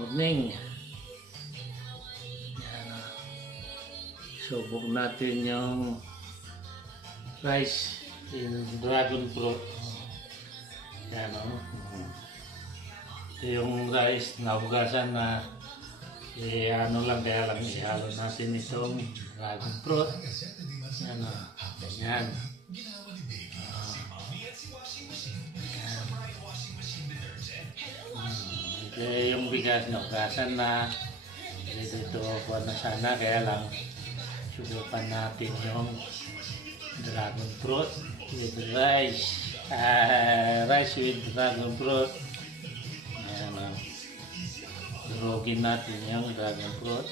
morning. Yan, subok natin yung rice in dragon fruit. Yan o. Ito yung rice na hugasan na ano lang, kaya lang ihalo natin itong dragon fruit. Yan o. Yan. Ito yung bigas na hugasan na. Ito kuha na sana, kaya lang subukan natin yung dragon fruit with rice. Rice with dragon fruit. Ayan o. Durugin natin yung dragon fruit.